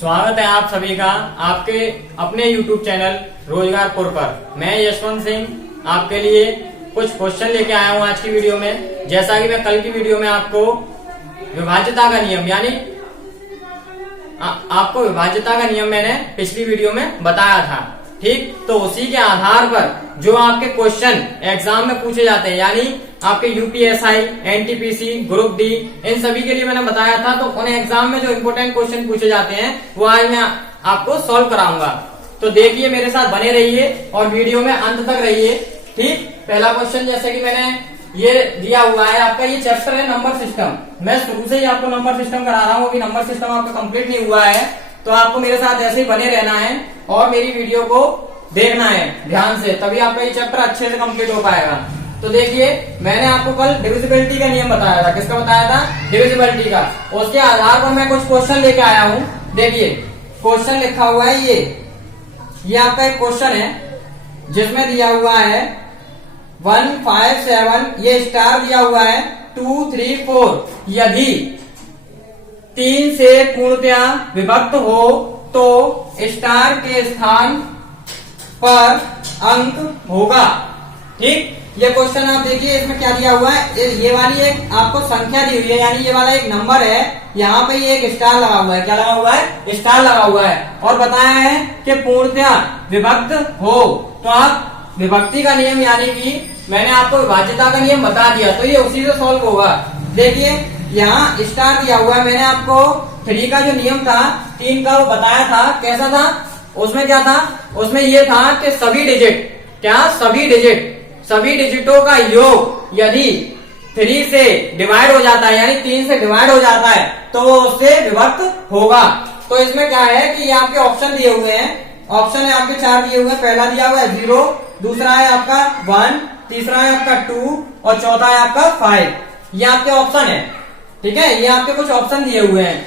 स्वागत है आप सभी का आपके अपने YouTube चैनल रोजगारपुर पर। मैं यशवंत सिंह आपके लिए कुछ क्वेश्चन लेके आया हूँ आज की वीडियो में। जैसा कि मैं कल की वीडियो में आपको विभाज्यता का नियम यानी आपको विभाज्यता का नियम मैंने पिछली वीडियो में बताया था, ठीक। तो उसी के आधार पर जो आपके क्वेश्चन एग्जाम में पूछे जाते हैं यानी आपके यूपीएसआई, एनटीपीसी, ग्रुप डी, इन सभी के लिए मैंने बताया था। तो उन एग्जाम में जो इम्पोर्टेंट क्वेश्चन पूछे जाते हैं वो आज मैं आपको सॉल्व कराऊंगा। तो देखिए, मेरे साथ बने रहिए और वीडियो में अंत तक रहिए, ठीक। पहला क्वेश्चन जैसे कि मैंने ये दिया हुआ है, आपका ये चैप्टर है नंबर सिस्टम। मैं शुरू से ही आपको नंबर सिस्टम करा रहा हूँ, अभी नंबर सिस्टम आपका कंप्लीट नहीं हुआ है। तो आपको मेरे साथ ऐसे ही बने रहना है और मेरी वीडियो को देखना है ध्यान से, तभी आपका ये चैप्टर अच्छे से कंप्लीट हो पाएगा। तो देखिए, मैंने आपको कल डिविजिबिलिटी का नियम बताया था। किसका बताया था? डिविजिबिलिटी का। उसके आधार पर मैं कुछ क्वेश्चन लेके आया हूँ। देखिए, क्वेश्चन लिखा हुआ है ये आपका एक क्वेश्चन है जिसमें दिया हुआ है 1, 5, 7, ये स्टार दिया हुआ है 2, 3, 4। यदि 3 से पूर्णतया विभक्त हो तो स्टार के स्थान पर अंक होगा, ठीक। ये क्वेश्चन आप देखिए, इसमें क्या दिया हुआ है, ये वाली एक आपको संख्या दी हुई है यानी ये वाला एक नंबर है, यहाँ पे ये एक स्टार लगा हुआ है। क्या लगा हुआ है? स्टार लगा हुआ है। और बताया है कि पूर्णतया विभक्त हो। तो आप विभक्ति का नियम यानी कि मैंने आपको विभाज्यता का नियम बता दिया, तो ये उसी से सॉल्व होगा। देखिए, यहाँ स्टार दिया हुआ है। मैंने आपको 3 का जो नियम था 3 का वो बताया था। कैसा था? उसमें क्या था? उसमें ये था कि सभी डिजिटों का योग यदि 3 से डिवाइड हो जाता है यानी 3 से डिवाइड हो जाता है तो वो उससे विभक्त होगा। तो इसमें क्या है कि ये आपके ऑप्शन दिए हुए हैं। ऑप्शन है आपके 4 दिए हुए हैं। पहला दिया हुआ है 0, दूसरा है आपका 1, तीसरा है आपका 2 और चौथा है आपका 5। ये आपके ऑप्शन है, ठीक है। ये आपके कुछ ऑप्शन दिए हुए हैं।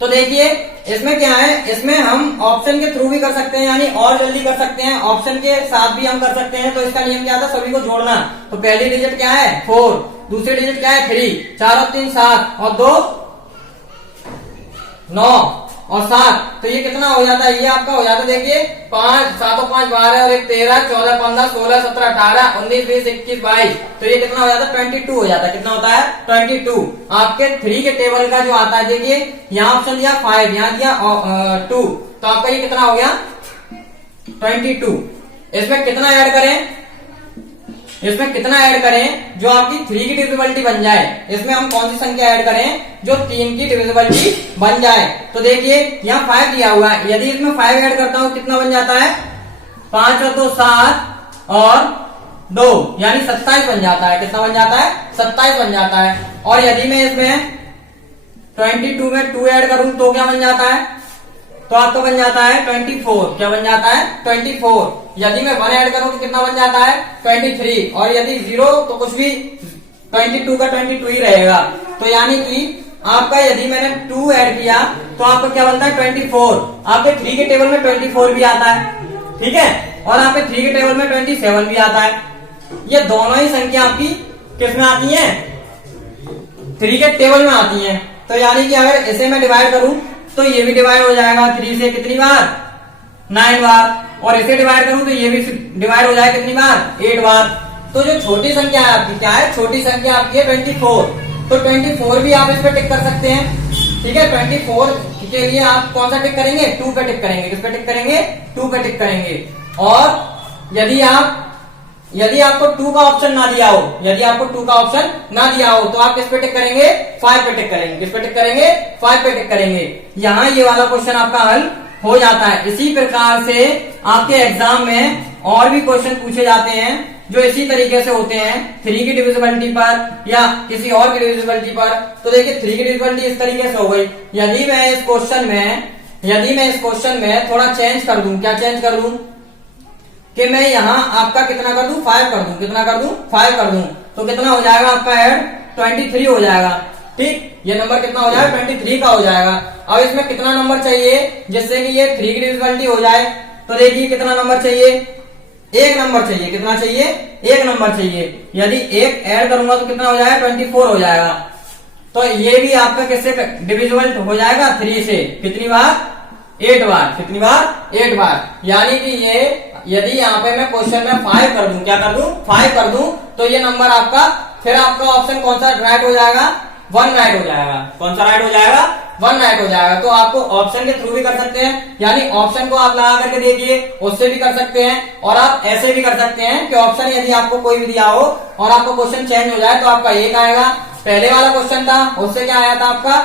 तो देखिए, इसमें क्या है, इसमें हम ऑप्शन के थ्रू भी कर सकते हैं यानी और जल्दी कर सकते हैं, ऑप्शन के साथ भी हम कर सकते हैं। तो इसका नियम क्या था? सभी को जोड़ना। तो पहली डिजिट क्या है? 4, दूसरी डिजिट क्या है? 3, 4 और 3 7 और 2 9 और 7। तो ये कितना हो जाता है? ये आपका हो जाता है, देखिए 5, 7 और 5 12 और 1 13, 14, 15, 16, 17, 18, 19, 20, 21, 22। तो ये कितना हो जाता है? 22 हो जाता है। कितना होता है? 22। आपके 3 के टेबल का जो आता है, देखिए यहाँ ऑप्शन दिया 5, यहाँ दिया 2, तो आपका ये कितना हो गया? 22। इसमें कितना ऐड करें जो आपकी 3 की डिविजिबिलिटी बन जाए? इसमें हम कौन सी संख्या ऐड करें जो 3 की डिविजिबिलिटी बन जाए? तो देखिए, यहाँ 5 दिया हुआ है। यदि इसमें 5 ऐड करता हूं कितना बन जाता है? 5 और 2 7 और 2 यानी 27 बन जाता है। कितना बन जाता है? 27 बन जाता है। और यदि मैं इसमें 22 में 2 ऐड करूं तो क्या बन जाता है? तो आपका बन जाता है 24। क्या बन जाता है? 24। यदि मैं 1 ऐड करूं तो कितना बन जाता है? 23। और यदि 0 तो कुछ भी 22 का 22 ही रहेगा। तो यानी कि आपका यदि मैंने 2 ऐड किया तो आपका क्या बनता है? 24। आपके 3 के टेबल में 24 भी आता है, ठीक है। और आपके 3 के टेबल में 27 भी आता है। ये दोनों ही संख्या आपकी किस में आती है? 3 के टेबल में आती है। तो यानी कि अगर इसे मैं डिवाइड करूं तो ये भी डिवाइड हो जाएगा 3 से कितनी बार? 9 बार। और इसे डिवाइड करूं तो ये भी डिवाइड हो जाएगा कितनी बार? 8 बार। तो जो छोटी संख्या है आपकी, क्या है? छोटी संख्या आपकी है 24। तो 24 भी आप इस पे टिक कर सकते हैं, ठीक है। 24 के लिए आप कौन सा टिक करेंगे? 2 पे टिक करेंगे। किस पे टिक करेंगे? 2 पे टिक करेंगे। और यदि आपको 2 का ऑप्शन ना दिया हो, तो आप किस पे टिक करेंगे? 5 पे टिक करेंगे। किस पे टिक करेंगे? 5 पे टिक करेंगे। यहाँ ये वाला क्वेश्चन आपका हल हो जाता है। इसी प्रकार से आपके एग्जाम में और भी क्वेश्चन पूछे जाते हैं जो इसी तरीके से होते हैं 3 की डिविजिबिलिटी पर या किसी और की डिविजिबिलिटी पर। तो देखिए, 3 की डिविजिबिलिटी इस तरीके से हो गई। यदि मैं इस क्वेश्चन में थोड़ा चेंज कर दूं, क्या चेंज कर दूं कि मैं यहाँ आपका कितना कर दूं? 5 कर दूं। कितना कर दूं? 5 कर दूं। तो कितना हो जाएगा आपका ऐड? 23 हो जाएगा, ठीक। ये नंबर कितना हो जाएगा? 23 का हो जाएगा। अब इसमें कितना नंबर चाहिए जिससे कि ये 3 की डिविजिबिलिटी हो जाए? तो देखिए, कितना नंबर चाहिए? 1 नंबर चाहिए। कितना चाहिए? 1 नंबर चाहिए। यदि 1 ऐड करूंगा तो कितना हो जाएगा? 24 हो जाएगा। तो ये भी आपका किससे डिविजिबल हो जाएगा 3 से। कितनी बार? 8 बार। कितनी बार? 8 बार। यानी कि ये यदि यहाँ पे मैं क्वेश्चन में 5 कर दूं, क्या कर दूं? 5 कर दूं, तो ये नंबर आपका, फिर आपका ऑप्शन कौन सा राइट हो जाएगा? 1 राइट हो जाएगा। कौन सा राइट हो जाएगा? 1 राइट हो जाएगा। तो आपको ऑप्शन के थ्रू भी कर सकते हैं, यानी ऑप्शन को आप लगा करके देखिए, उससे भी कर सकते हैं, और आप ऐसे भी कर सकते हैं कि ऑप्शन यदि आपको कोई भी दिया हो और आपको क्वेश्चन चेंज हो जाए तो आपका 1 आएगा। पहले वाला क्वेश्चन था उससे क्या आया था? आपका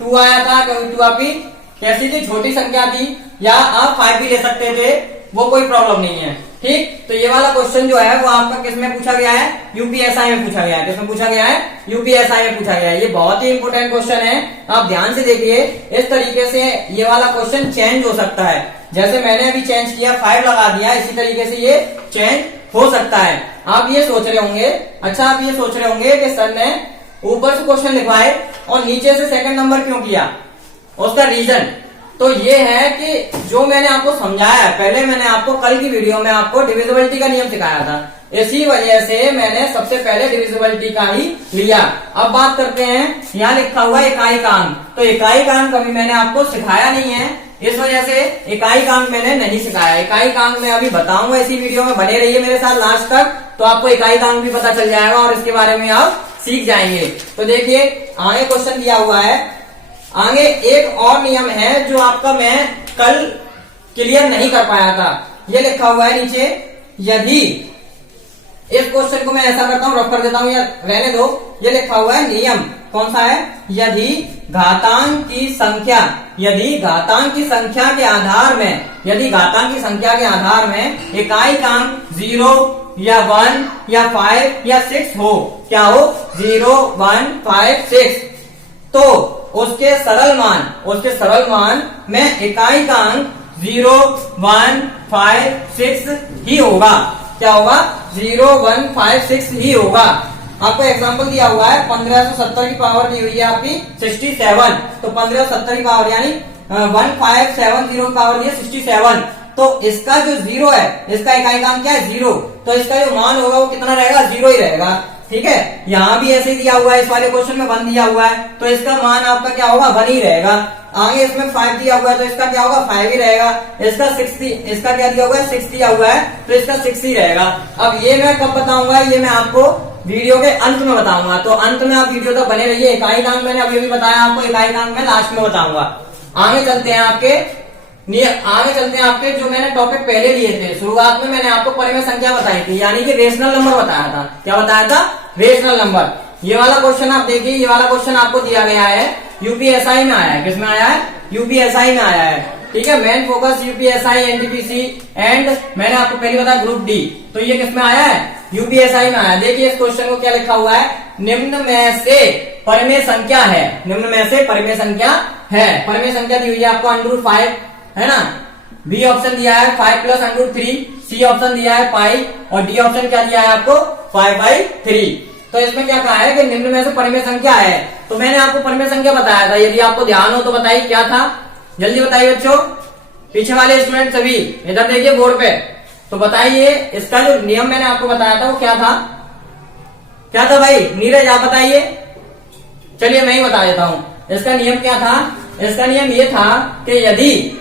2 आया था, क्योंकि 2 आपकी कैसी थी? छोटी संख्या थी, या आप 5 भी ले सकते थे, वो कोई प्रॉब्लम नहीं है। ठीक, तो ये वाला क्वेश्चन जो है वो आपका किसमें पूछा गया है? यूपीएसआई में पूछा गया है। किसमें पूछा गया है? यूपीएसआई में पूछा गया है। ये बहुत ही इंपोर्टेंट क्वेश्चन है, आप ध्यान से देखिए। इस तरीके से ये वाला क्वेश्चन चेंज हो सकता है, जैसे मैंने अभी चेंज किया, 5 लगा दिया, इसी तरीके से ये चेंज हो सकता है। आप ये सोच रहे होंगे, अच्छा आप ये सोच रहे होंगे कि सर ने ऊपर से क्वेश्चन लिखवाए और नीचे से सेकंड नंबर क्यों किया? उसका रीजन तो ये है कि जो मैंने आपको समझाया है, पहले मैंने आपको कल की वीडियो में आपको डिविजिबिलिटी का नियम सिखाया था, इसी वजह से मैंने सबसे पहले डिविजिबिलिटी का ही लिया। अब बात करते हैं, यहाँ लिखा हुआ इकाई का अंक, तो इकाई का अंक कभी मैंने आपको सिखाया नहीं है, इस वजह से इकाई का अंक मैंने नहीं सिखाया। इकाई का अंक मैं अभी बताऊंगा इसी वीडियो में, बने रहिए मेरे साथ लास्ट तक, तो आपको इकाई का अंक भी पता चल जाएगा और इसके बारे में आप सीख जाएंगे। तो देखिए आगे क्वेश्चन दिया हुआ है, आगे एक और नियम है जो आपका मैं कल क्लियर नहीं कर पाया था। ये लिखा हुआ है नीचे, यदि, इस क्वेश्चन को मैं ऐसा करता हूं, रफ कर देता हूं या रहने दो। ये लिखा हुआ है नियम, कौन सा है? यदि घातांक की संख्या, यदि घातांक की संख्या के आधार में, यदि घातांक की संख्या के आधार में इकाई का अंक 0 या 1 या 5 या 6 हो, क्या हो? 0, 1, 5, 6, तो उसके सरल मान में इकाई का अंक 0, 1, 5, 6 ही होगा। क्या होगा? 0, 1, 5, 6 ही होगा। आपको एग्जांपल दिया हुआ है, 1570 की पावर दी हुई है आपकी 67, तो 1570 की पावर यानी 1570 की पावर दी है 67, तो इसका जो 0 है, इसका इकाई का अंक क्या है? 0, तो इसका जो मान होगा वो कितना रहेगा? 0 ही रहेगा। ठीक है, यहाँ भी ऐसे ही दिया हुआ है, इस वाले क्वेश्चन में 1 दिया हुआ है, तो इसका मान आपका क्या होगा? 1 ही रहेगा। आगे इसमें 5 दिया हुआ है, तो इसका क्या होगा? 5 ही रहेगा। इसका 60, इसका क्या दिया हुआ है? 6 दिया हुआ है, तो इसका 6 ही रहेगा। अब ये मैं कब बताऊंगा? ये मैं आपको वीडियो के अंत में बताऊंगा, तो अंत में आप वीडियो तक बने रहिए। इकाई का अंक मैंने अभी बताया आपको, इकाई का अंक मैं लास्ट में बताऊंगा। आगे चलते हैं आपके जो मैंने टॉपिक पहले लिए थे। शुरुआत में मैंने आपको परिमेय संख्या बताई थी, यानी कि रेशनल नंबर बताया था। क्या बताया था? Rational number. ये वाला क्वेश्चन आप देखिए, ये वाला क्वेश्चन आपको दिया गया है, यूपीएसआई में आया है। किसमें आया है? यूपीएसआई में आया है। ठीक है, main focus UPSI, NTPC and मैंने आपको पहले बताया ग्रुप डी, तो ये किसमें आया है? यूपीएसआई में आया। देखिए इस क्वेश्चन को क्या लिखा हुआ है, निम्न में से परिमेय संख्या है, निम्न में से परिमेय संख्या है। परिमेय संख्या दी हुई है आपको √5 है ना, बी ऑप्शन दिया है 5 + √3, सी ऑप्शन दिया है पाई, और डी ऑप्शन क्या दिया है आपको 5/3। तो इसमें क्या कहा है कि निम्न में से परिमेय संख्या है। तो मैंने आपको परिमेय संख्या बताया था, यदि आपको ध्यान हो तो बताइए क्या था, जल्दी बताइए बच्चों, पीछे वाले स्टूडेंट सभी इधर देखिए बोर्ड पे। तो बताइए इसका जो नियम मैंने आपको बताया था वो क्या था? क्या था भाई? नीरज आप बताइए। चलिए मैं ही बता देता हूं। इसका नियम क्या था? इसका नियम ये था कि यदि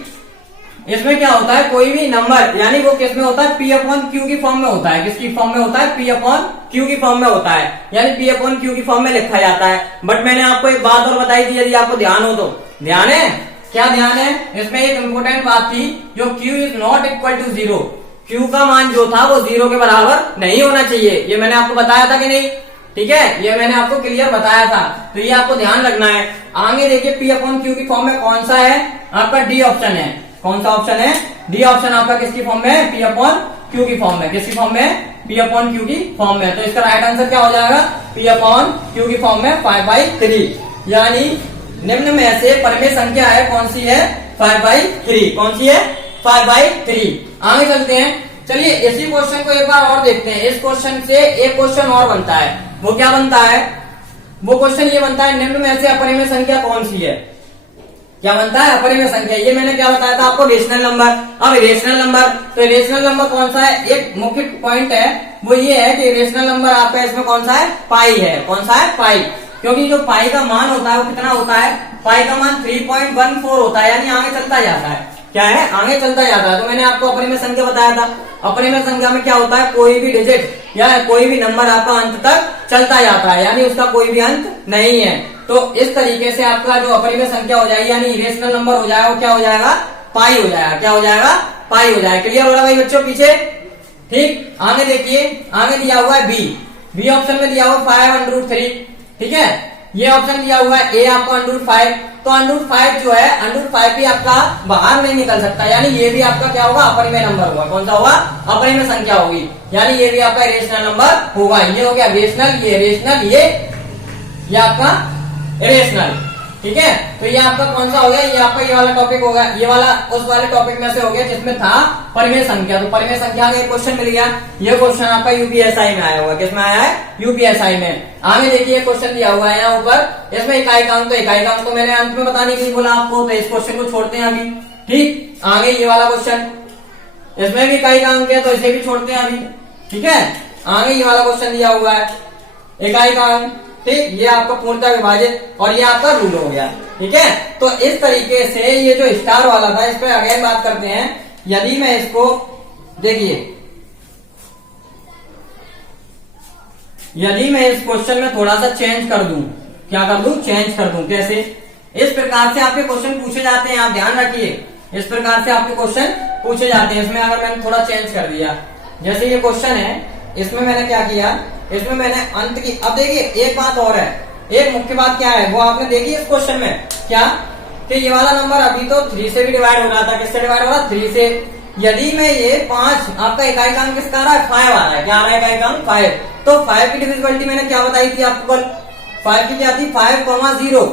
इसमें क्या होता है, कोई भी नंबर, यानी वो किस में होता है? P/Q की फॉर्म में होता है। किसकी फॉर्म में होता है? P/Q की फॉर्म में होता है, यानी P/Q की फॉर्म में लिखा जाता है। बट मैंने आपको एक बात और बताई थी, यदि आपको ध्यान हो तो। ध्यान है? क्या ध्यान है? इसमें एक इंपोर्टेंट बात थी, जो Q is not equal to 0, Q का मान जो था वो 0 के बराबर नहीं होना चाहिए। ये मैंने आपको बताया था कि नहीं? ठीक है, ये मैंने आपको क्लियर बताया था, तो ये आपको ध्यान रखना है। आगे देखिए P/Q की फॉर्म में कौन सा है? आपका डी ऑप्शन है। कौन सा ऑप्शन है? डी ऑप्शन आपका किसकी फॉर्म में है? P/Q की फॉर्म में। किसकी फॉर्म में? P/Q की फॉर्म में। तो इसका राइट आंसर क्या हो जाएगा? P/Q की फॉर्म में 5/3, यानी निम्न में से परिमेय संख्या है, कौन सी है? 5/3। कौन सी है? 5/3। आगे चलते हैं, चलिए इसी क्वेश्चन को एक बार और देखते हैं। इस क्वेश्चन से एक क्वेश्चन और बनता है, वो क्या बनता है? वो क्वेश्चन ये बनता है, निम्न में से अपरिमेय संख्या कौन सी है? क्या बनता है? अपरिमेय संख्या। ये मैंने क्या बताया था आपको? Rational number. अब रेशनल नंबर, तो रेशनल नंबर कौन सा है? एक मुख्य पॉइंट है वो ये है कि रेशनल नंबर आपका इसमें कौन सा है? पाई है। कौन सा है? पाई। क्योंकि जो पाई का मान होता है वो कितना होता है, पाई का मान 3.14 होता है, यानी आगे चलता जाता है। क्या है, आगे चलता जाता है। तो मैंने आपको अपरिमेय संख्या बताया था, अपरिमेय संख्या में क्या होता है, कोई भी डिजिट या कोई भी नंबर आपका अंत तक चलता जाता है, यानी उसका कोई भी अंत नहीं है। तो इस तरीके से आपका जो अपरिमेय संख्या हो जाएगी यानी इरेशनल नंबर हो जाएगा, वो क्या हो जाएगा, पाई हो जाएगा। क्या हो जाएगा, पाई हो जाएगा। क्लियर हो रहा है भाई बच्चों पीछे? ठीक, आगे देखिए, आगे दिया हुआ है बी ऑप्शन में दिया हुआ 5√3। ठीक है, ये ऑप्शन दिया हुआ है ए आपको √5। तो √5 जो है, √5 भी आपका बाहर नहीं निकल सकता, यानी ये भी आपका क्या होगा, अपरिमेय नंबर होगा। कौन सा होगा, अपरिमेय संख्या होगी, यानी ये भी आपका इरेशनल नंबर होगा। ये हो गया रेशनल, ये रेशनल, ये आपका इरेशनल। ठीक है, तो ये आपका कौन सा हो गया, ये आपका ये वाला टॉपिक होगा, ये वाला उस वाले टॉपिक में से हो गया जिसमें था परिमेय संख्या। तो परिमेय संख्या का एक क्वेश्चन मिल गया। ये क्वेश्चन आपका यूपीएसआई में आया हुआ, किसमें आया है, यूपीएसआई में। आगे देखिए क्वेश्चन दिया हुआ है यहाँ ऊपर, इसमें इकाई काउंट तो मैंने अंत में बताने के लिए बोला आपको, तो इस क्वेश्चन को छोड़ते हैं अभी। ठीक, आगे ये वाला क्वेश्चन, इसमें भी इकाई काउंट है तो इसे भी छोड़ते हैं अभी। ठीक है, आगे ये वाला क्वेश्चन दिया हुआ है इकाई काउंट। ठीक, ये आपका पूर्णतः विभाजित और ये आपका रूल हो गया। ठीक है, तो इस तरीके से ये जो स्टार वाला था, इस पे अगेन बात करते हैं। यदि मैं इसको देखिए, यदि मैं इस क्वेश्चन में थोड़ा सा चेंज कर दूं, क्या कर दूं, चेंज कर दूं, कैसे, इस प्रकार से आपके क्वेश्चन पूछे जाते हैं, आप ध्यान रखिए, इस प्रकार से आपके क्वेश्चन पूछे जाते हैं। इसमें अगर मैंने थोड़ा चेंज कर दिया, जैसे ये क्वेश्चन है, इसमें मैंने क्या किया, इसमें मैंने अंत की, अब देखिए एक बात और है, एक मुख्य बात क्या है वो आपने देखी इस क्वेश्चन में, क्या कि ये वाला नंबर अभी तो 3 से भी डिवाइड हो रहा था, किससे डिवाइड हो रहा, 3 से। यदि मैं ये 5, आपका इकाई काउंट किसका आ रहा है, 5 आ रहा है, क्या आ रहा है, इकाई काउंट 5। तो 5 की डिविजिबिलिटी मैंने क्या बताई थी आपको कल, 5 की क्या थी, 5,0।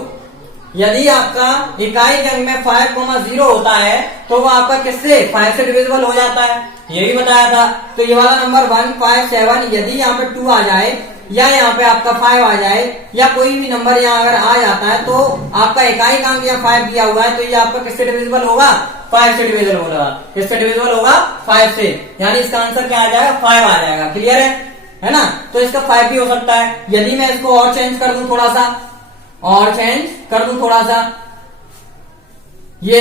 यदि आपका इकाई के अंक में 5,0 होता है तो वो आपका किससे, 5 से डिविजिबल हो जाता है, ये भी बताया था। तो ये वाला नंबर 157, यदि यहाँ पे 2 आ जाए या यहाँ पे आपका 5 आ जाए या कोई भी नंबर यहाँ अगर आ जाता है तो आपका इकाई का अंक यहाँ 5 दिया हुआ है, तो ये आपका किससे डिविजिबल होगा, 5 से डिविजिबल होगा। किससे डिविजिबल होगा, 5 से, यानी इसका आंसर क्या आ जाएगा, 5 आ जाएगा। क्लियर है ना? तो इसका 5 भी हो सकता है। यदि मैं इसको और चेंज कर दूं, थोड़ा सा और चेंज कर दूं, थोड़ा सा, ये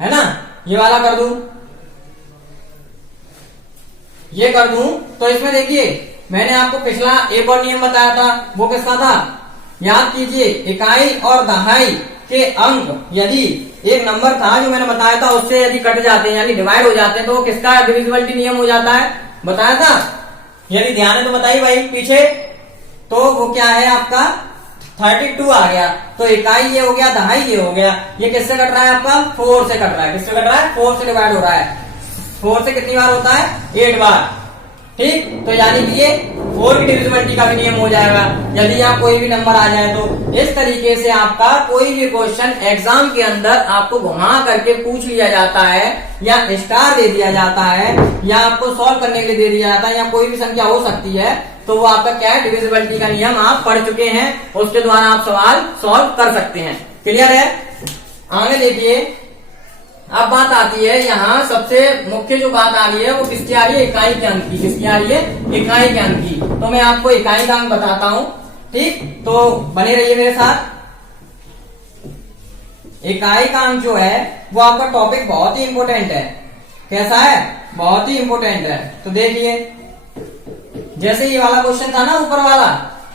है ना, ये वाला कर दूं, ये कर दूं, तो इसमें देखिए मैंने आपको पिछला एक और नियम बताया था, वो किसका था, याद कीजिए, इकाई और दहाई के अंक यदि एक नंबर था जो मैंने बताया था, उससे यदि कट जाते हैं यानी डिवाइड हो जाते हैं तो वो किसका डिविजिबिलिटी नियम हो जाता है, बताया था। यदि ध्यान है तो बताइए भाई पीछे, तो वो क्या है आपका 32 आ गया। तो इकाई ये हो गया, दहाई ये हो गया, ये किससे कट रहा है आपका, 4 से कट रहा है। किससे कट रहा है, 4 से डिवाइड हो रहा है। 4 से कितनी बार होता है, 8 बार। ठीक, तो यानी कि ये 4 की डिविजिबिलिटी का भी नियम हो जाएगा यदि यहाँ कोई भी नंबर आ जाए तो। इस तरीके से आपका कोई भी क्वेश्चन एग्जाम के अंदर आपको घुमा करके पूछ लिया जाता है, या स्टार दे दिया जाता है, या आपको सॉल्व करने के लिए दे दिया जाता है, या कोई भी संख्या हो सकती है, तो वो आपका क्या है, डिविजिबिलिटी का नियम आप पढ़ चुके हैं, उसके द्वारा आप सवाल सॉल्व कर सकते हैं। क्लियर है? आगे देखिए, अब बात आती है यहाँ सबसे मुख्य जो बात आ रही है वो किसकी आ रही है, इकाई के अंक की। किसकी आ रही है, इकाई के अंक की। तो मैं आपको इकाई का अंक बताता हूँ। ठीक, तो बने रहिए मेरे साथ। इकाई का अंक जो है वो आपका टॉपिक बहुत ही इंपोर्टेंट है। कैसा है, बहुत ही इंपोर्टेंट है। तो देखिए, जैसे ये वाला क्वेश्चन था ना ऊपर वाला,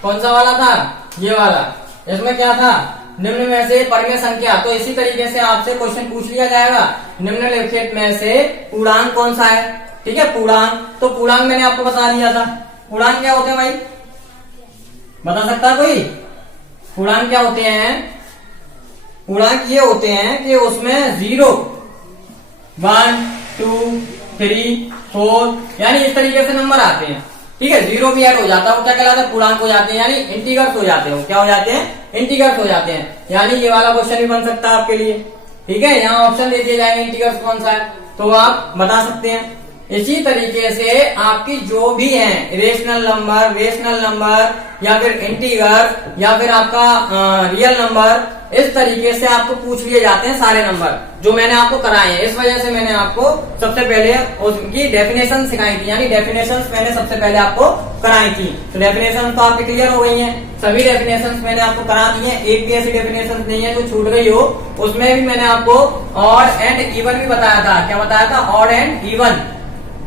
कौन सा वाला था, ये वाला, इसमें क्या था, निम्न में से परिमेय संख्या। तो इसी तरीके से आपसे क्वेश्चन पूछ लिया जाएगा, निम्नलिखित में से पूर्णांक कौन सा है। ठीक है, पूर्णांक, तो पूर्णांक मैंने आपको बता दिया था। पूर्णांक क्या होते हैं भाई, बता सकता है कोई, पूर्णांक क्या होते हैं? पूर्णांक ये होते हैं कि उसमें 0, 1, 2, 3, 4 यानी इस तरीके से नंबर आते हैं। ठीक है, 0 भी ऐड हो जाता है, वो क्या कहलाता है, पूर्णांक हो जाते हैं, यानी इंटीगर्स हो जाते हैं। क्या हो जाते हैं, इंटीगर्स हो जाते हैं। यानी ये वाला क्वेश्चन भी बन सकता है आपके लिए। ठीक है, यहाँ ऑप्शन दे दिए जाएंगे इंटीगर्स कौन सा है, तो आप बता सकते हैं। इसी तरीके से आपकी जो भी है रेशनल नंबर या फिर इंटीगर या फिर आपका रियल नंबर, इस तरीके से आपको पूछ लिए जाते हैं सारे नंबर जो मैंने आपको कराए हैं। इस वजह से मैंने आपको सबसे पहले उसकी डेफिनेशन सिखाई थी, यानी डेफिनेशंस मैंने सबसे पहले आपको कराई थी। तो डेफिनेशन तो आपकी क्लियर हो गई हैं, सभी डेफिनेशंस मैंने आपको करा दी हैं। एक भी ऐसी डेफिनेशन नहीं है जो छूट गई हो। उसमें भी मैंने आपको ऑड एंड इवन भी बताया था। क्या बताया था? Odd and even.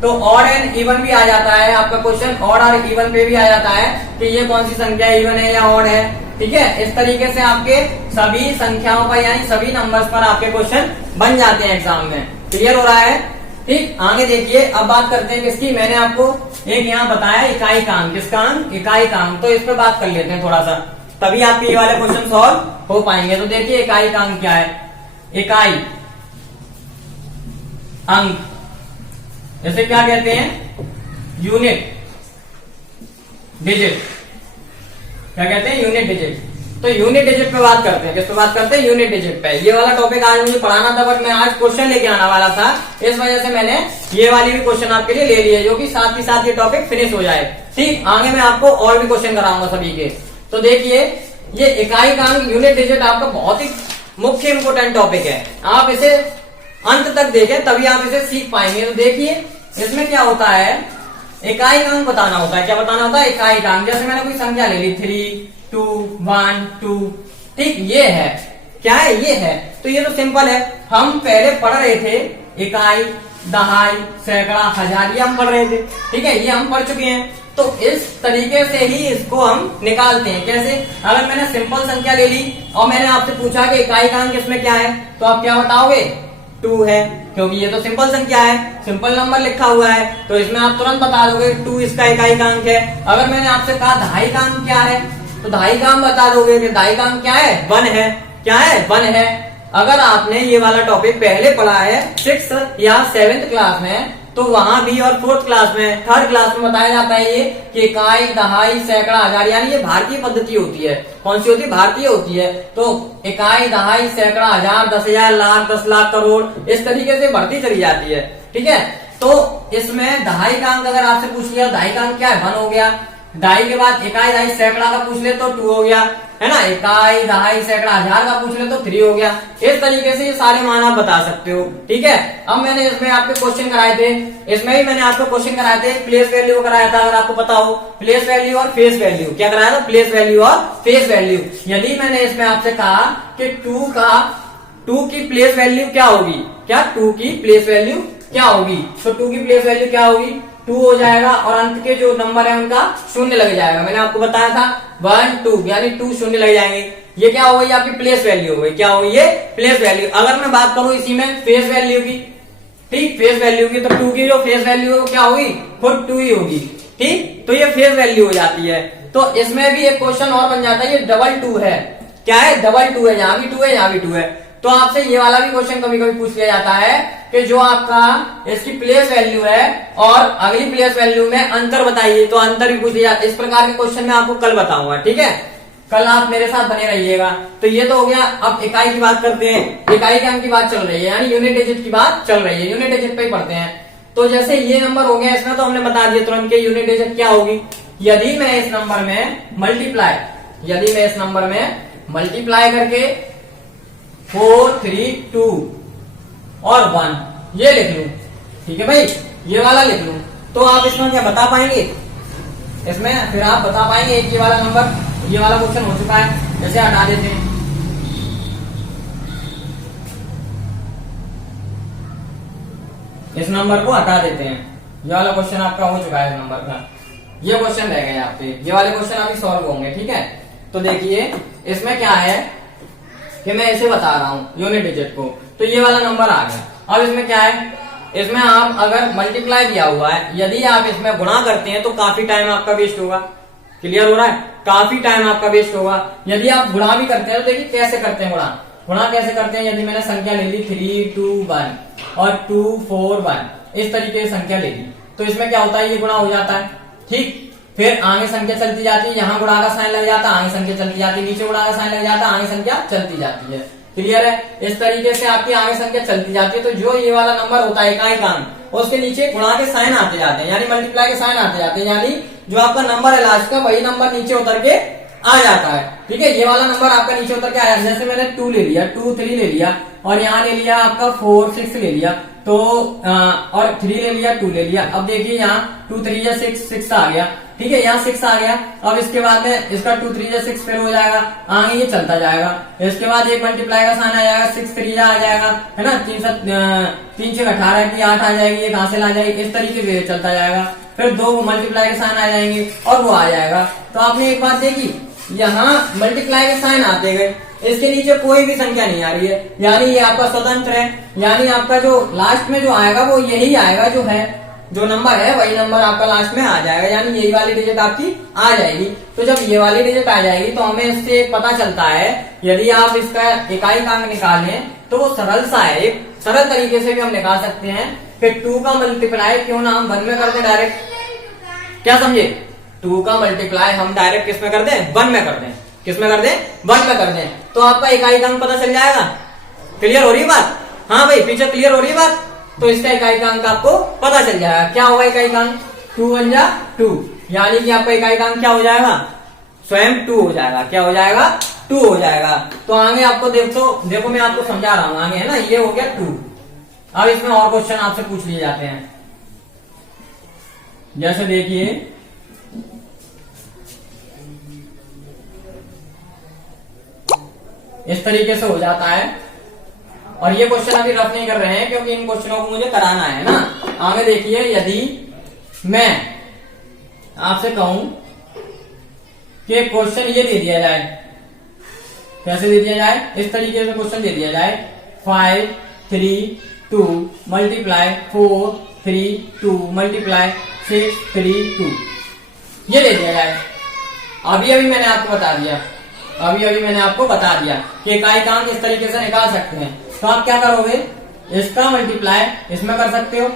तो ऑड एंड इवन भी आ जाता है आपका क्वेश्चन, ऑड और इवन पे भी आ जाता है कि ये कौन सी संख्या इवन है या ऑड है। ठीक है, इस तरीके से आपके सभी संख्याओं पर यानी सभी नंबर्स पर आपके क्वेश्चन बन जाते हैं एग्जाम में। क्लियर हो रहा है? ठीक, आगे देखिए। अब बात करते हैं किसकी। मैंने आपको एक यहाँ बताया इकाई काम। किसका अंक? इकाई काम। तो इस पे बात कर लेते हैं थोड़ा सा, तभी आपके ये वाले क्वेश्चन सॉल्व हो पाएंगे। तो देखिए इकाई काम क्या है। इकाई अंक, जैसे क्या कहते हैं? Unit digit. क्या कहते हैं? Unit digit. तो यूनिट डिजिट पे बात करते हैं। किस पे बात करते हैं? यूनिट डिजिट पे। ये वाला टॉपिक आज मुझे पढ़ाना था, बट मैं आज क्वेश्चन लेके आने वाला था, इस वजह से मैंने ये वाली भी क्वेश्चन आपके लिए ले लिए, जो कि साथ ही साथ ये टॉपिक फिनिश हो जाए। ठीक, आगे मैं आपको और भी क्वेश्चन कराऊंगा सभी के। तो देखिए ये इकाई का अंक यूनिट डिजिट आपका बहुत ही मुख्य इंपोर्टेंट टॉपिक है। आप इसे अंत तक देखें तभी आप इसे सीख पाएंगे। तो देखिए इसमें क्या होता है, इकाई का अंक बताना होता है। क्या बताना होता है? इकाई का अंक। जैसे मैंने कोई संख्या ले ली 3, 2, 1, 2। ठीक, ये है। क्या है? ये है। तो ये तो सिंपल है। हम पहले पढ़ रहे थे इकाई, दहाई, सैकड़ा, हजार, ये हम पढ़ रहे थे। ठीक है, ये हम पढ़ चुके हैं। तो इस तरीके से ही इसको हम निकालते हैं। कैसे? अगर मैंने सिंपल संख्या ले ली और मैंने आपसे पूछा कि इकाई का अंक इसमें क्या है, तो आप क्या बताओगे? 2 है, क्योंकि ये तो सिंपल संख्या है, सिंपल नंबर लिखा हुआ है, तो इसमें आप तुरंत बता दोगे 2 इसका इकाई का अंक है। अगर मैंने आपसे कहा दहाई का अंक क्या है, तो दहाई का अंक बता दोगे कि दहाई का अंक क्या है? 1 है। क्या है? 1 है। अगर आपने ये वाला टॉपिक पहले पढ़ा है 6th या 7th क्लास में, तो वहां भी, और 4th क्लास में, 3rd क्लास में बताया जाता है ये कि इकाई, दहाई, सैकड़ा, हजार, यानी ये भारतीय पद्धति होती है। कौन सी होती है? भारतीय होती है। तो इकाई, दहाई, सैकड़ा, हजार, 10,000, लाख, 10 लाख, करोड़, इस तरीके से बढ़ती चली जाती है। ठीक है, तो इसमें दहाई का अंक अगर आपसे पूछ लिया, दहाई का अंक क्या है? 1 हो गया। दहाई के बाद इकाई, दहाई, सैकड़ा का पूछ ले तो 2 हो गया, है ना। इकाई, दहाई, सैकड़ा, हजार का पूछ ले तो 3 हो गया। इस तरीके से ये सारे मान आप बता सकते हो। ठीक है, अब मैंने इसमें आपके क्वेश्चन कराए थे, इसमें भी मैंने आपको क्वेश्चन कराए थे। प्लेस वैल्यू कराया था, अगर आपको पता हो, प्लेस वैल्यू और फेस वैल्यू। क्या कराया था? प्लेस वैल्यू और फेस वैल्यू। यदि मैंने इसमें आपसे कहा कि 2 की प्लेस वैल्यू क्या होगी, क्या 2 की प्लेस वैल्यू क्या होगी, तो 2 की प्लेस वैल्यू क्या होगी? 2 हो जाएगा, और अंत के जो नंबर है उनका शून्य लग जाएगा। मैंने आपको बताया था 1, 2, यानी 2 शून्य लग जाएंगे। ये क्या हो गई? आपकी प्लेस वैल्यू हो गई। क्या हो गई? ये प्लेस वैल्यू। अगर मैं बात करूं इसी में फेस वैल्यू की, ठीक, फेस वैल्यू की, तो 2 की जो फेस वैल्यू है वो क्या होगी? खुद 2 ही होगी। ठीक, तो ये फेस वैल्यू हो जाती है। तो इसमें भी एक क्वेश्चन और बन जाता है, ये डबल 2 है। क्या है? डबल 2 है। यहाँ भी 2 है, यहाँ भी 2 है। तो आपसे ये वाला भी क्वेश्चन कभी कभी पूछ लिया जाता है कि जो आपका इसकी प्लेस वैल्यू है और अगली प्लेस वैल्यू में अंतर बताइए, तो अंतर भी पूछ लिया जाता है। इस प्रकार के क्वेश्चन मैं आपको कल बताऊंगा। ठीक है, कल आप मेरे साथ बने रहिएगा। तो ये तो हो गया। अब इकाई की बात करते हैं। इकाई के अंक की बात चल रही है, यानी यूनिट डिजिट की बात चल रही है। यूनिट डिजिट पे ही पढ़ते हैं। तो जैसे ये नंबर हो गया, इसमें तो हमने बता दिया तुरंत के यूनिट डिजिट क्या होगी। यदि मैं इस नंबर में मल्टीप्लाई करके 4, 3, 2 और 1 ये लिख लूं, ठीक है भाई, ये वाला लिख लूं, तो आप इसमें क्या बता पाएंगे? इसमें फिर आप बता पाएंगे एक ये वाला नंबर, ये वाला क्वेश्चन हो चुका है, जैसे हटा देते हैं। इस नंबर को हटा देते हैं। ये वाला क्वेश्चन आपका हो चुका है इस नंबर का। ये क्वेश्चन रह गए आपके, ये वाले क्वेश्चन अभी सॉल्व होंगे। ठीक है, तो देखिए इसमें क्या है कि मैं इसे बता रहा हूँ यूनिट डिजिट को, तो ये वाला नंबर आ गया। अब इसमें क्या है, इसमें आप अगर मल्टीप्लाई दिया हुआ है, यदि आप इसमें गुणा करते हैं तो काफी टाइम आपका वेस्ट होगा। क्लियर हो रहा है? काफी टाइम आपका वेस्ट होगा। यदि आप गुणा भी करते हैं तो देखिए कैसे करते हैं गुणा कैसे करते हैं। यदि मैंने संख्या ले ली 3, 2, 1 और 2, 4, 1 इस तरीके से संख्या ले ली, तो इसमें क्या होता है, ये गुणा हो जाता है। ठीक, फिर आगे संख्या चलती जाती है, यहाँ गुणा का साइन लग जाता है, आगे संख्या चलती जाती है, नीचे गुणा का साइन लग जाता है, आगे संख्या चलती जाती है। क्लियर है? इस तरीके से आपकी आगे संख्या चलती जाती है। तो जो ये वाला नंबर होता है इकाई का अंक, उसके नीचे गुणा के साइन आते जाते हैं, यानी मल्टीप्लाई के साइन आते जाते हैं, यानी जो आपका नंबर है लास्ट का वही नंबर नीचे उतर के आ जाता है। ठीक है, ये वाला नंबर आपका नीचे उतर के आया। जैसे मैंने 2 ले लिया, 2 3 ले लिया, और यहाँ ले लिया आपका 4 6 ले लिया, तो और 3 ले लिया, 2 ले लिया। अब देखिए यहाँ 2 3 या 6 6 आ गया। ठीक है, यहाँ 6 आ गया। अब इसके बाद में इसका 2 3 या 6 फिर हो जाएगा, आगे ये चलता जाएगा। इसके बाद एक मल्टीप्लाई का साइन आ जाएगा, 6 3 आ जाएगा, है ना, 3 6 18 की 8 आ जाएगी, एक हासिल आ जाएगी, इस तरीके से चलता जाएगा। फिर 2 मल्टीप्लाई के साइन आ जाएंगे और वो आ जाएगा। तो आपने एक बात देखी, यहाँ मल्टीप्लाई के साइन आते गए, इसके नीचे कोई भी संख्या नहीं आ रही है, यानी ये आपका स्वतंत्र है, यानी आपका जो लास्ट में जो आएगा वो यही आएगा, जो है जो नंबर है वही नंबर आपका लास्ट में आ जाएगा, यानी यही वाली डिजिट आपकी आ जाएगी। तो जब ये वाली डिजिट आ जाएगी तो हमें इससे एक पता चलता है, यदि आप इसका इकाई निकालें तो वो सरल सा है, एक सरल तरीके से भी हम निकाल सकते हैं कि 2 का मल्टीप्लाई क्यों ना हम 1 में कर दें डायरेक्ट। क्या समझे, 2 का मल्टीप्लाई हम डायरेक्ट किस में कर दें, 1 में कर दें। किस में कर दें, 1 में कर दें, तो आपका इकाई अंक पता चल जाएगा। क्लियर हो रही बात? हाँ भाई, पीछे क्लियर हो रही बात? तो इसका इकाई अंक आपको पता चल जाएगा। क्या होगा इकाई अंक, 2 1 जा 2, यानी कि आपका इकाई अंक क्या हो जाएगा, स्वयं 2 हो जाएगा। क्या हो जाएगा, 2 हो जाएगा। तो आगे आपको देखो मैं आपको समझा रहा हूं, आगे है ना, ये हो गया 2। अब इसमें और क्वेश्चन आपसे पूछ लिए जाते हैं। जैसे देखिए, इस तरीके से हो जाता है, और ये क्वेश्चन अभी रफ नहीं कर रहे हैं क्योंकि इन क्वेश्चनों को मुझे कराना है ना। आगे देखिए, यदि मैं आपसे कहूं कि क्वेश्चन ये दे दिया जाए, कैसे दे दिया जाए, इस तरीके से क्वेश्चन दे दिया जाए, 5 3 2 मल्टीप्लाई 4 3 2 मल्टीप्लाई 6 3 2, ये दे दिया जाए। अभी मैंने आपको बता दिया, मैंने आपको बता दिया कि इकाई अंक इस तरीके से निकाल सकते हैं। तो आप क्या करोगे, इसका मल्टीप्लाई इसमें कर सकते हो,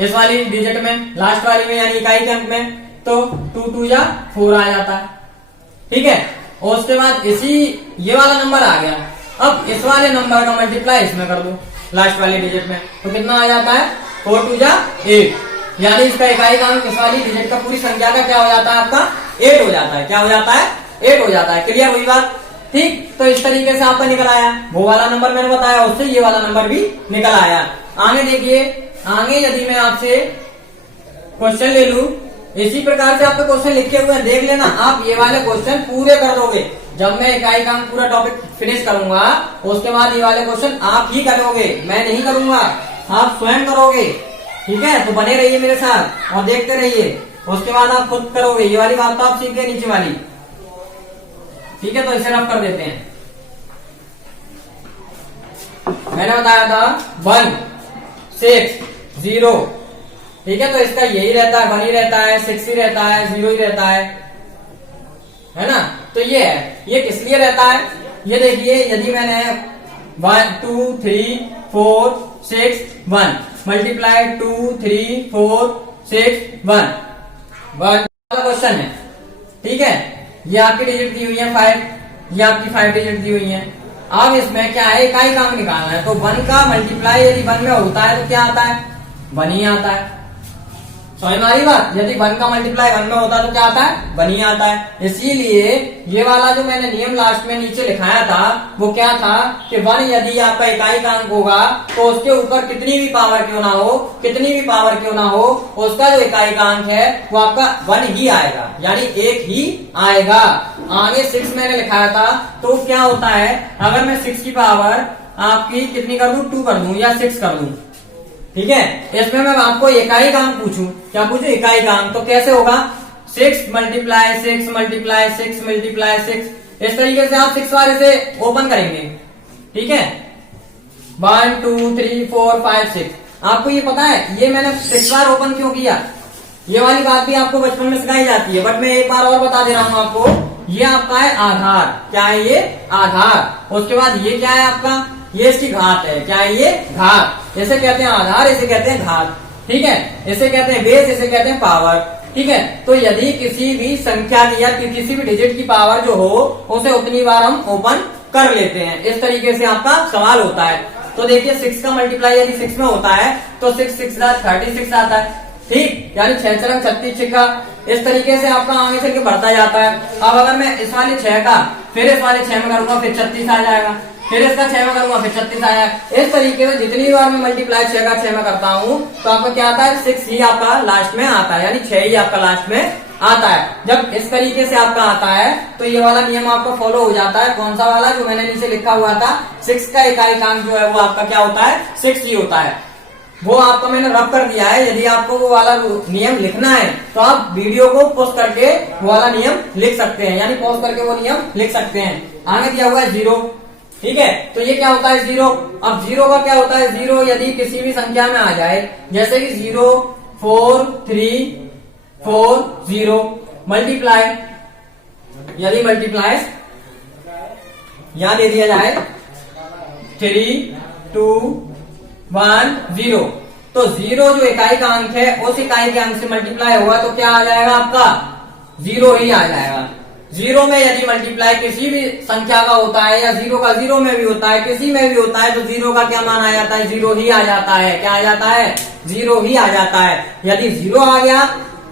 इस वाली डिजिट में, लास्ट वाली में, यानी इकाई के अंक में, तो 2 2 जा 4 आ जाता है। ठीक है, और उसके बाद ये वाला नंबर आ गया। अब इस वाले नंबर का मल्टीप्लाई इसमें कर दो, लास्ट वाली डिजिट में, तो कितना आ जाता है, 4 2 जा 8, यानी इसका इकाई अंक इस वाली डिजिट का पूरी संख्या का क्या हो जाता है, आपका 8 हो जाता है। क्या हो जाता है, 8 हो जाता है। क्लियर हुई बात? ठीक, तो इस तरीके से आपका निकल आया, वो वाला नंबर मैंने बताया, उससे ये वाला नंबर भी निकल आया। आगे देखिए, आगे यदि मैं आपसे क्वेश्चन ले लूं, इसी प्रकार से आपके क्वेश्चन लिखे हुए हैं, देख लेना, आप ये वाले क्वेश्चन पूरे कर दोगे। जब मैं इकाई अंक पूरा टॉपिक फिनिश करूंगा, उसके बाद ये वाले क्वेश्चन आप ही करोगे, मैं नहीं करूंगा, आप स्वयं करोगे। ठीक है, तो बने रहिए मेरे साथ और देखते रहिए, उसके बाद आप खुद करोगे। ये वाली बात तो आप सीख गए, नीचे वाली। ठीक है, तो इसे रफ कर देते हैं। मैंने बताया था 1 6 0, ठीक है, तो इसका यही रहता है, 1 ही रहता है, 6 ही रहता है, 0 ही रहता है ना। तो ये है, ये किस लिए रहता है, ये देखिए, यदि मैंने 1 2 3 4 6 1 मल्टीप्लाई 2 3 4 6 1 क्वेश्चन है। ठीक है, ये आपकी डिजिट दी हुई है 5, ये आपकी 5 डिजिट दी हुई है। अब इसमें क्या है, इकाई अंक निकालना है, तो 1 का मल्टीप्लाई यदि 1 में होता है तो क्या आता है, 1 ही आता है। समझ में आ रही बात? यदि 1 का मल्टीप्लाई 1 में होता है तो क्या आता है, 1 ही आता है। इसीलिए ये वाला जो मैंने नियम लास्ट में नीचे लिखाया था, वो क्या था कि 1 यदि आपका इकाई का अंक होगा तो उसके ऊपर कितनी भी पावर क्यों ना हो, उसका जो इकाई का अंक है वो आपका 1 ही आएगा, यानी 1 ही आएगा। आगे 6 मैंने लिखाया था, तो क्या होता है, अगर मैं 6 की पावर आपकी कितनी कर दूं, 2 कर दूं या 6 कर दूं, ठीक है, इसमें मैं आपको इकाई का अंक पूछूं, क्या पूछूं, इकाई का अंक, तो कैसे होगा, 6 मल्टीप्लाई 6 मल्टीप्लाई 6 मल्टीप्लाई 6, इस तरीके से आप 6 वाले से ओपन करेंगे। ठीक है, 1 2 3 4 5 6। आपको ये पता है, ये मैंने 6 बार ओपन क्यों किया, ये वाली बात भी आपको बचपन में सिखाई जाती है, बट मैं एक बार और बता दे रहा हूं आपको। ये आपका है आधार, क्या है ये, आधार। उसके बाद ये क्या है आपका, ये इसकी घात है, क्या है ये, घात। इसे कहते हैं आधार, इसे कहते हैं घात। ठीक है, इसे कहते हैं बेस, इसे कहते हैं पावर। ठीक है, तो यदि किसी भी संख्या की या किसी भी डिजिट की पावर जो हो, उसे उतनी बार हम ओपन कर लेते हैं। इस तरीके से आपका सवाल होता है। तो देखिए 6 का मल्टीप्लाई यदि 6 में होता है तो 6 6 36 आता है। ठीक, यानी 6 चरंग 36 का इस तरीके से आपका आगे चल के बढ़ता जाता है। अब अगर मैं इस वाले 6 का फिर इस वाले 6 में करूंगा फिर 36 आ जाएगा, फिर इसका 6 में करूंगा फिर 36 आ जाएगा। इस तरीके से जितनी बार मैं मल्टीप्लाई 6 का 6 में करता हूँ तो आपका क्या आता है, 6 ही आपका लास्ट में आता है, यानी 6 ही आपका लास्ट में आता है। जब इस तरीके से आपका आता है तो ये वाला नियम आपका फॉलो हो जाता है। कौन सा वाला, जो मैंने नीचे लिखा हुआ था 6 का इकाई जो है वो आपका क्या होता है, 6 ही होता है। वो आपको मैंने रब कर दिया है। यदि आपको वो वाला नियम लिखना है तो आप वीडियो को पॉज करके वो वाला नियम लिख सकते हैं, यानी पॉज करके वो नियम लिख सकते हैं। आगे दिया हुआ है 0, ठीक है, तो ये क्या होता है 0। अब 0 का क्या होता है, 0 यदि किसी भी संख्या में आ जाए, जैसे कि 0 4 3 4 0 मल्टीप्लाई, यदि मल्टीप्लाई यहां दे दिया जाए 3 2 1 0, तो 0 जो इकाई का अंक है उस इकाई के अंक से मल्टीप्लाई होगा तो क्या आ जाएगा आपका, 0 ही आ जाएगा। 0 में यदि मल्टीप्लाई किसी भी संख्या का होता है या 0 का 0 में भी होता है, किसी में भी होता है, तो 0 का क्या मान आ जाता है, 0 ही आ जाता है। क्या आ जाता है, 0 ही आ जाता है। यदि 0 आ गया,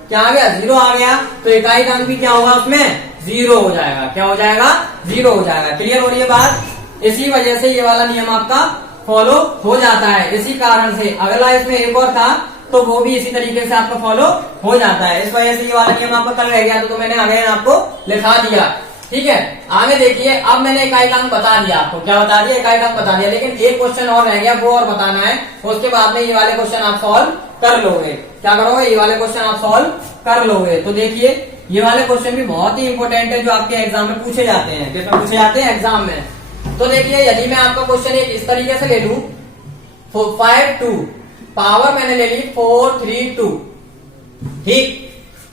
क्या आ गया, 0 आ गया, तो इकाई का अंक भी क्या होगा उसमें, 0 हो जाएगा। क्या हो जाएगा, 0 हो जाएगा। क्लियर हो रही है बात। इसी वजह से ये वाला नियम आपका फॉलो हो जाता है। इसी कारण से अगला इसमें एक और था तो वो भी इसी तरीके से आपका फॉलो हो जाता है। इस वजह से ये वाला नियम आपका कल रह गया तो मैंने आगे आपको लिखा दिया। ठीक है, आगे देखिए, अब मैंने इकाई का अंक बता दिया आपको। क्या बता दिया, इकाई का अंक बता दिया, लेकिन एक क्वेश्चन और रह गया, वो और बताना है। उसके बाद में ये वाले क्वेश्चन आप सॉल्व कर लोगे। क्या करोगे, ये वाले क्वेश्चन आप सॉल्व कर लोगे। तो देखिए, ये वाले क्वेश्चन भी बहुत ही इंपॉर्टेंट है जो आपके एग्जाम में पूछे जाते हैं। किसमें पूछे जाते हैं, एग्जाम में। तो देखिए, यदि मैं आपका क्वेश्चन एक इस तरीके से ले लूं, 5 2 पावर मैंने ले ली 4 3 2, ठीक।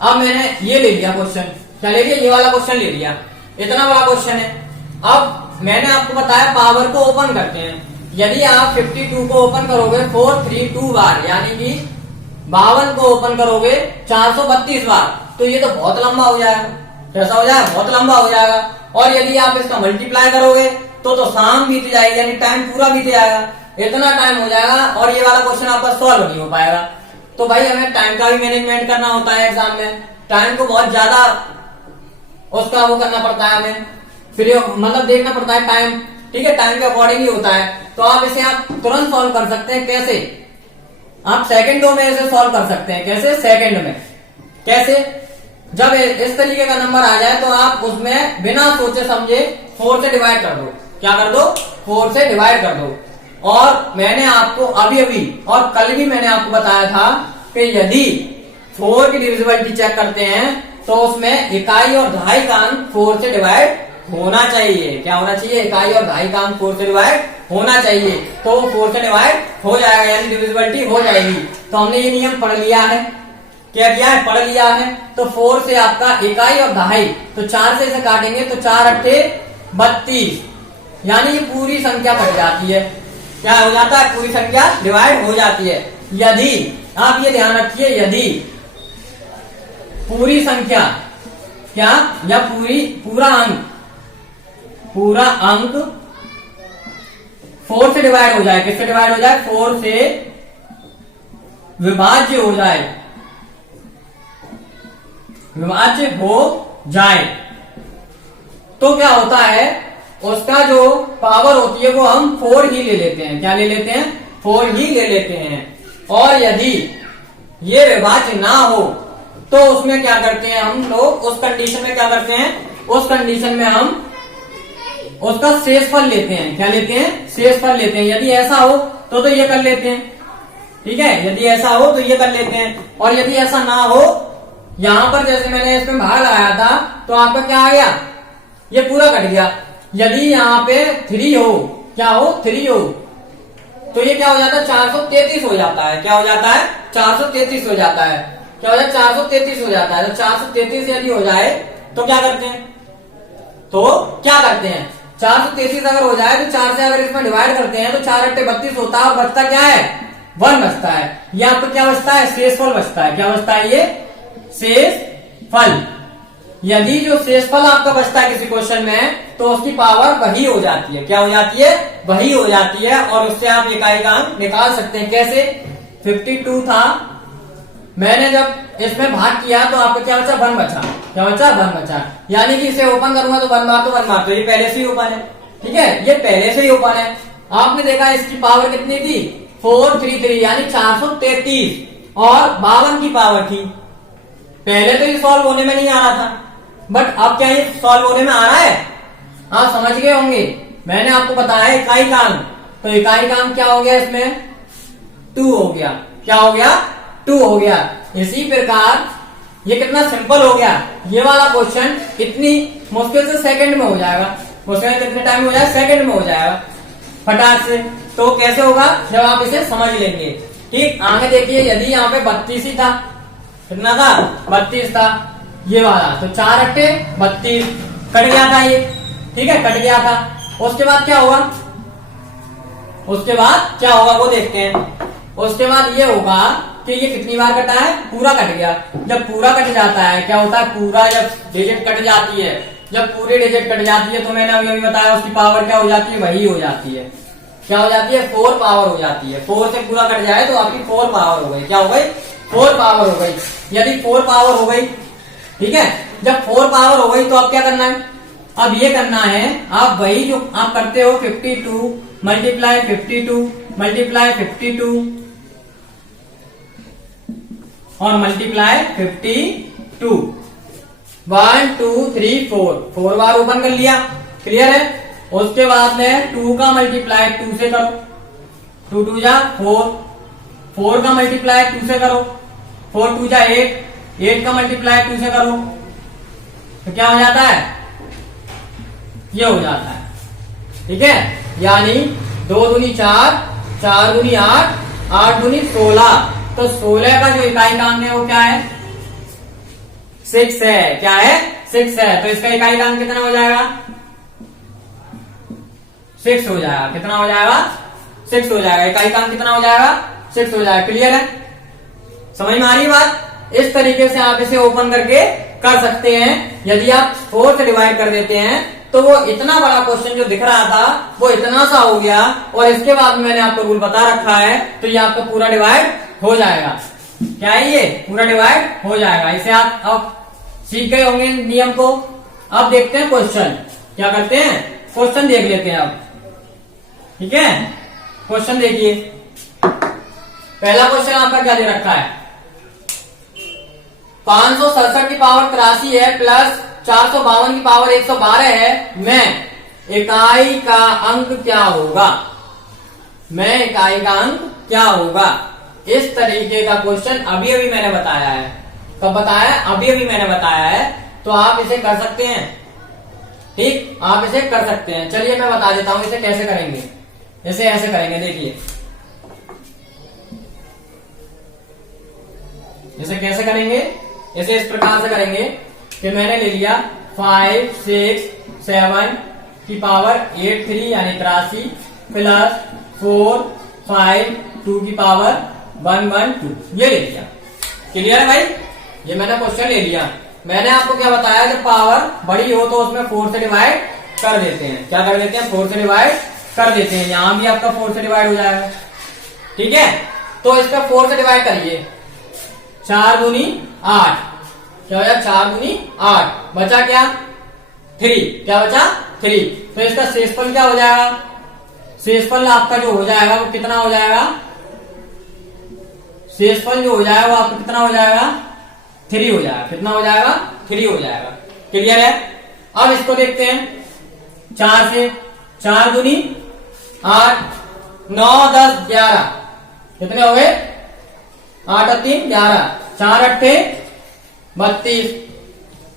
अब मैंने ये ले लिया क्वेश्चन, क्या ले लिया, ये वाला क्वेश्चन ले लिया। इतना बड़ा क्वेश्चन है। अब मैंने आपको बताया पावर को ओपन करते हैं। यदि आप 52 को ओपन करोगे 432 बार, यानी कि 52 को ओपन करोगे 432 बार, तो ये तो बहुत लंबा हो जाएगा। कैसा हो जाएगा, बहुत लंबा हो जाएगा। और यदि आप इसका मल्टीप्लाई करोगे तो शाम बीत जाएगी, यानी टाइम पूरा बीत जाएगा। इतना टाइम हो जाएगा और ये वाला क्वेश्चन आपका सॉल्व नहीं हो पाएगा। तो भाई हमें टाइम का भी मैनेजमेंट करना होता है एग्जाम में। टाइम को बहुत ज्यादा उसका वो करना पड़ता है हमें, फिर मतलब देखना पड़ता है टाइम। ठीक है, टाइम के अकॉर्डिंग ही होता है। तो आप इसे आप तुरंत सॉल्व कर सकते हैं। कैसे, आप सेकंडों में इसे सॉल्व कर सकते हैं। कैसे, सेकंड में। कैसे, जब इस तरीके का नंबर आ जाए तो आप उसमें बिना सोचे समझे 4 से डिवाइड कर दो। क्या कर दो, 4 से डिवाइड कर दो। और मैंने आपको अभी और कल भी मैंने आपको बताया था कि यदि 4 की डिविजिबिलिटी चेक करते हैं तो उसमें इकाई और दहाई का अंक 4 से डिवाइड होना चाहिए। क्या होना चाहिए, इकाई और दहाई का अंक 4 से डिवाइड होना चाहिए। तो 4 से डिवाइड हो जाएगा, यानी डिविजिबिलिटी हो जाएगी। तो हमने ये नियम पढ़ लिया है। क्या किया है, पढ़ लिया है। तो 4 से आपका इकाई और दहाई, तो 4 से इसे काटेंगे तो 4 अट्ठे 32, यानी ये पूरी संख्या कट जाती है। क्या हो जाता है, पूरी संख्या डिवाइड हो जाती है। यदि आप ये ध्यान रखिए, यदि पूरी संख्या क्या, या पूरा अंक 4 से डिवाइड हो जाए, किससे डिवाइड हो जाए, 4 से विभाज्य हो जाए, विभाज्य हो जाए, तो क्या होता है, उसका जो पावर होती है वो हम 4 ही ले लेते हैं। क्या ले लेते हैं, 4 ही ले लेते हैं। और यदि ये विभाज्य ना हो तो उसमें क्या करते हैं हम लोग, उस कंडीशन में क्या करते हैं, उस कंडीशन में हम उसका शेषफल लेते हैं। क्या लेते हैं, शेषफल लेते हैं। यदि ऐसा हो तो ये कर लेते हैं। ठीक है, यदि ऐसा हो तो ये कर लेते हैं। और यदि ऐसा ना हो, यहां पर जैसे मैंने इसमें भाग लगाया था तो आपका क्या आ गया, ये पूरा कट गया। यदि यहाँ पे 3 हो, क्या हो, 3 हो, तो ये क्या हो जाता है, 433 हो जाता है। क्या हो जाता है, 433 हो जाता है। क्या हो जाता है, 433 हो जाता है। तो 433 यदि हो जाए तो क्या करते हैं, 433 अगर हो जाए तो 4 से अगर इसमें डिवाइड करते हैं तो 4 अट्ठे 32 होता है। और बचता क्या है, 1 बचता है। ये आपको क्या बचता है, शेषफल बचता है। क्या बचता है, ये शेषफल। यदि जो शेषफल आपका बचता है किसी क्वेश्चन में तो उसकी पावर वही हो जाती है। क्या हो जाती है, वही हो जाती है और उससे आप इकाई का अंक निकाल सकते हैं। कैसे? 52 था, मैंने जब इसमें भाग किया तो आपको क्या बचा? 1 बचा। क्या बचा? 1 बचा। यानी कि इसे ओपन करूंगा तो 1 बार तो 1 बार, तो ये पहले से ही ओपन है। ठीक है, ये पहले से ही ओपन है। आपने देखा इसकी पावर कितनी थी? 433 यानी 433 और 52 की पावर थी। पहले तो ये सॉल्व होने में नहीं आ रहा था, बट अब क्या ये सॉल्व होने में आ रहा है? आप समझ गए होंगे, मैंने आपको बताया इकाई का अंक। तो इकाई का अंक क्या हो गया? इसमें 2 हो गया। क्या हो गया? 2 हो गया। इसी प्रकार ये कितना सिंपल हो गया। ये वाला क्वेश्चन इतनी मुश्किल से सेकंड में हो जाएगा। मुश्किल कितने टाइम में हो जाएगा? सेकंड में हो जाएगा फटाक से। तो कैसे होगा? जब आप इसे समझ लेंगे। ठीक, आगे देखिए, यदि यहाँ पे 32 ही था, कितना था? 32 था ये वाला, तो 4 अट्ठे 32 कट गया था ये। ठीक है, कट गया था। उसके बाद क्या होगा? उसके बाद क्या होगा वो देखते हैं। उसके बाद ये होगा कि ये कितनी बार कटा है? पूरा कट गया। जब पूरा कट जाता है क्या होता है? पूरा जब डिजिट कट जाती है, जब पूरी डिजिट कट जाती है तो मैंने अभी बताया उसकी पावर क्या हो जाती है? वही हो जाती है। क्या हो जाती है? 4 पावर हो जाती है। 4 से पूरा कट जाए तो आपकी 4 पावर हो गई। क्या हो गई? 4 पावर हो गई। यदि 4 पावर हो गई, ठीक है, जब 4 पावर हो गई तो अब क्या करना है? अब ये करना है, आप वही जो आप करते हो 52 मल्टीप्लाई 52 मल्टीप्लाई 52 और मल्टीप्लाई 52। 1 2 3 4 बार ओपन कर लिया। क्लियर है? उसके बाद में 2 का मल्टीप्लाई 2 से करो। 2 2 जा 4, 4 का मल्टीप्लाई 2 से करो। 4 2 जा 8, 8 का मल्टीप्लाई 2 से करो तो क्या हो जाता है? ये हो जाता है। ठीक है, यानी 2 दूनी 4, 4 दूनी 8, 8 दूनी 16। तो 16 का जो इकाई का अंक है वो क्या है? 6 है। क्या है? 6 है। तो इसका इकाई का अंक कितना हो जाएगा? 6 हो जाएगा। कितना हो जाएगा? 6 हो जाएगा। इकाई का अंक कितना हो जाएगा? 6 हो जाएगा। क्लियर है? समझ में आ रही बात? इस तरीके से आप इसे ओपन करके कर सकते हैं। यदि आप 4 से डिवाइड कर देते हैं तो वो इतना बड़ा क्वेश्चन जो दिख रहा था वो इतना सा हो गया, और इसके बाद मैंने आपको रूल बता रखा है तो ये आपका पूरा डिवाइड हो जाएगा। क्या है? ये पूरा डिवाइड हो जाएगा। इसे आप अब सीख गए होंगे नियम को। अब देखते हैं क्वेश्चन। क्या करते हैं? क्वेश्चन देख लेते हैं अब। ठीक है, क्वेश्चन देखिए। पहला क्वेश्चन आपका क्या दे रखा है? 567 की पावर 83 है प्लस 452 की पावर 112 है, मैं इकाई का अंक क्या होगा? मैं इकाई का अंक क्या होगा? इस तरीके का क्वेश्चन अभी अभी मैंने बताया है। कब बताया? अभी अभी मैंने बताया है। तो आप इसे कर सकते हैं। ठीक, आप इसे कर सकते हैं। चलिए मैं बता देता हूं इसे कैसे करेंगे। इसे ऐसे करेंगे, देखिए इसे कैसे करेंगे। इसे इस प्रकार से करेंगे कि मैंने ले लिया 5 6 7 की पावर 83 यानी 83 प्लस 4 5 2 की पावर 112, ये ले लिया। क्लियर है भाई? ये मैंने क्वेश्चन ले लिया। मैंने आपको क्या बताया? जब पावर बड़ी हो तो उसमें 4 से डिवाइड कर देते हैं। क्या कर देते हैं? 4 से डिवाइड कर देते हैं। यहां भी आपका 4 से डिवाइड हो जाएगा। ठीक है, तो इसका 4 से डिवाइड करिए। 4 दूनी 8, क्या हो जाएगा? 4 दूनी 8, बचा क्या? 3। क्या बचा? 3। तो इसका शेषफल क्या हो जाएगा? शेषफल आपका जो हो जाएगा वो कितना हो जाएगा? शेषफल जो हो जाएगा वो आपका कितना हो जाएगा? 3 हो जाएगा। कितना हो जाएगा? 3 हो जाएगा। क्लियर है? अब इसको देखते हैं। 4 से 4 दूनी 8, 9 10 11, कितने हो गए? 8 और 3 11, 4 अट्ठे 32।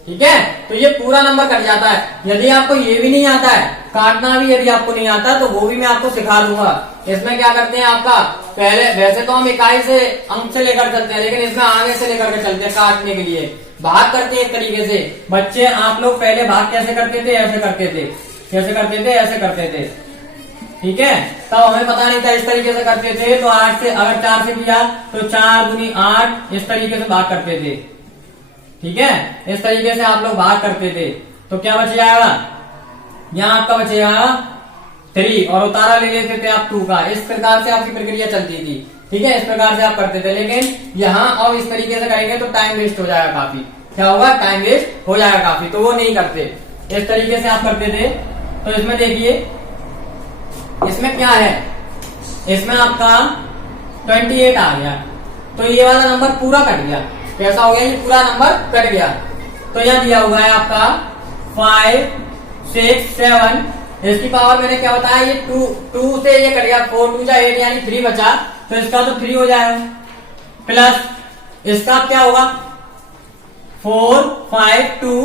ठीक है, तो ये पूरा नंबर कट जाता है। यदि आपको ये भी नहीं आता है काटना भी, यदि आपको नहीं आता तो वो भी मैं आपको सिखा दूंगा। इसमें क्या करते हैं आपका, पहले वैसे तो हम इकाई से अंक से लेकर चलते हैं, लेकिन इसमें आगे से लेकर के चलते हैं काटने के लिए। भाग करते हैं एक तरीके से। बच्चे आप लोग पहले भाग कैसे करते थे? ऐसे करते थे। कैसे करते थे? ऐसे करते थे। ठीक है, तब हमें पता नहीं था, इस तरीके से करते थे। तो 8 से अगर 4 से किया तो 4 दूनी 8, इस तरीके से भाग करते थे। ठीक है, इस तरीके से आप लोग भाग करते थे। तो क्या बच जाएगा? यहाँ आपका बचेगा 3 और उतारा ले लेते थे आप 2 का। इस प्रकार से आपकी प्रक्रिया चलती थी, ठीक है, इस प्रकार से आप करते थे। लेकिन यहाँ अब इस तरीके से करेंगे तो टाइम वेस्ट हो जाएगा काफी। क्या होगा? टाइम वेस्ट हो जाएगा काफी, तो वो नहीं करते। इस तरीके से आप करते थे। तो इसमें देखिए, इसमें क्या है, इसमें आपका 28 आ गया, तो ये वाला नंबर पूरा कट गया। कैसा हो गया? ये पूरा नंबर कट गया। तो यहाँ दिया हुआ है आपका 5, 6, 7, इसकी पावर मैंने क्या बताया, ये 2 से ये कट गया, 4 2 जा 8 यानी 3 बचा, तो इसका तो 3 हो जाएगा। प्लस इसका क्या होगा, 4, 5, 2